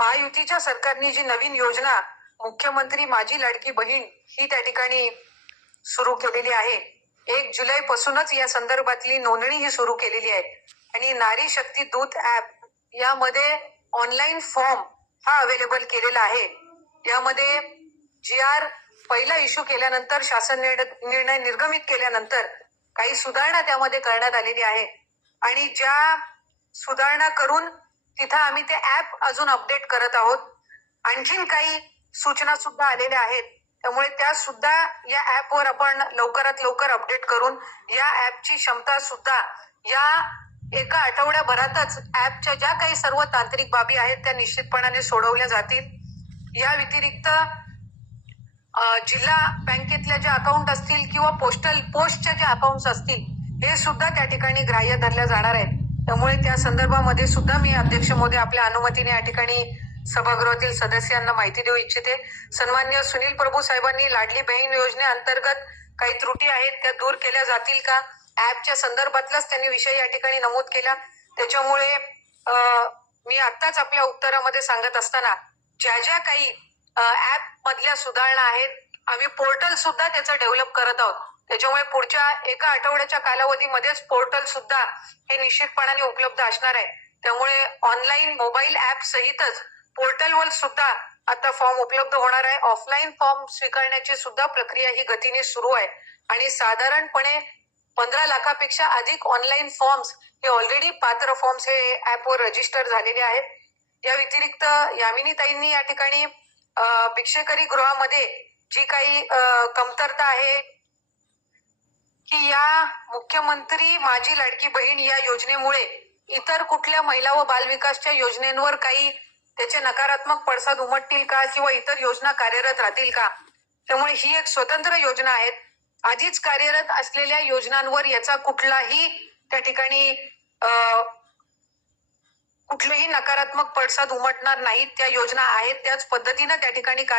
महायुतीच्या सरकारने जी नवीन योजना मुख्यमंत्री माझी लाडकी बहीण ही त्या ठिकाणी सुरू केलेली आहे. 1 जुलै पासूनच या संदर्भातली नोंदणी ही सुरू केलेली आहे आणि नारी शक्ती दूत ऍप यामध्ये ऑनलाईन फॉर्म हा अवेलेबल केलेला आहे. यामध्ये GR पहिला इश्यू केल्यानंतर शासन निर्णय निर्गमित केल्यानंतर काही सुधारणा त्यामध्ये करण्यात आलेली आहे आणि ज्या सुधारणा करून तिथं आम्ही ते ऍप अजून अपडेट करत आहोत. आणखीन काही सूचना सुद्धा आलेल्या आहेत, त्यामुळे त्या सुद्धा या ऍपवर आपण लवकरात लवकर अपडेट करून या ऍपची क्षमता सुद्धा या एका आठवड्याभरातच ऍपच्या ज्या काही सर्व तांत्रिक बाबी आहेत त्या निश्चितपणाने सोडवल्या जातील. या व्यतिरिक्त जिल्हा बँकेतल्या ज्या अकाउंट असतील किंवा पोस्टच्या ज्या अकाउंट्स असतील हे सुद्धा त्या ठिकाणी ग्राह्य धरल्या जाणार आहेत. त्यामुळे त्या संदर्भामध्ये सुद्धा मी अध्यक्ष महोदय आपल्या अनुमतीने या ठिकाणी सभागृहातील सदस्यांना माहिती देऊ इच्छिते. सन्माननीय सुनील प्रभू साहेबांनी लाडली बहीण योजनेअंतर्गत काही त्रुटी आहेत त्या दूर केल्या जातील का, ऍपच्या संदर्भातलाच त्यांनी विषय या ठिकाणी नमूद केला. त्याच्यामुळे मी आत्ताच आपल्या उत्तरामध्ये सांगत असताना ज्या ज्या काही ऍप मधल्या सुधारणा आहेत, आम्ही पोर्टल सुद्धा त्याचं डेव्हलप करत आहोत. त्याच्यामुळे पुढच्या एका आठवड्याच्या कालावधीमध्येच पोर्टल सुद्धा हे निश्चितपणाने उपलब्ध असणार आहे. त्यामुळे ऑनलाईन मोबाईल ऍप सहितच पोर्टलवर सुद्धा आता फॉर्म उपलब्ध होणार आहे. ऑफलाईन फॉर्म स्वीकारण्याची सुद्धा प्रक्रिया ही गतीने सुरू आहे आणि साधारणपणे 15 लाखापेक्षा अधिक ऑनलाईन फॉर्म्स हे ऑलरेडी पात्र फॉर्म्स हे ऍपवर रजिस्टर झालेले आहेत. या व्यतिरिक्त यामिनीताईंनी या ठिकाणी भिक्षेकरी गृहामध्ये जी काही कमतरता आहे की या मुख्यमंत्री माझी लाडकी बहीण या योजनेमुळे इतर कुठल्या महिला व बालविकासच्या योजनेंवर काही त्याचे नकारात्मक पडसाद उमटतील का किंवा इतर योजना कार्यरत राहतील का. त्यामुळे ही एक स्वतंत्र योजना आहे. आधीच कार्यरत असलेल्या योजनांवर याचा कुठलाही त्या ठिकाणी कुठलेही नकारात्मक पडसाद उमटणार नाहीत. त्या योजना आहेत त्याच पद्धतीनं त्या ठिकाणी कार्य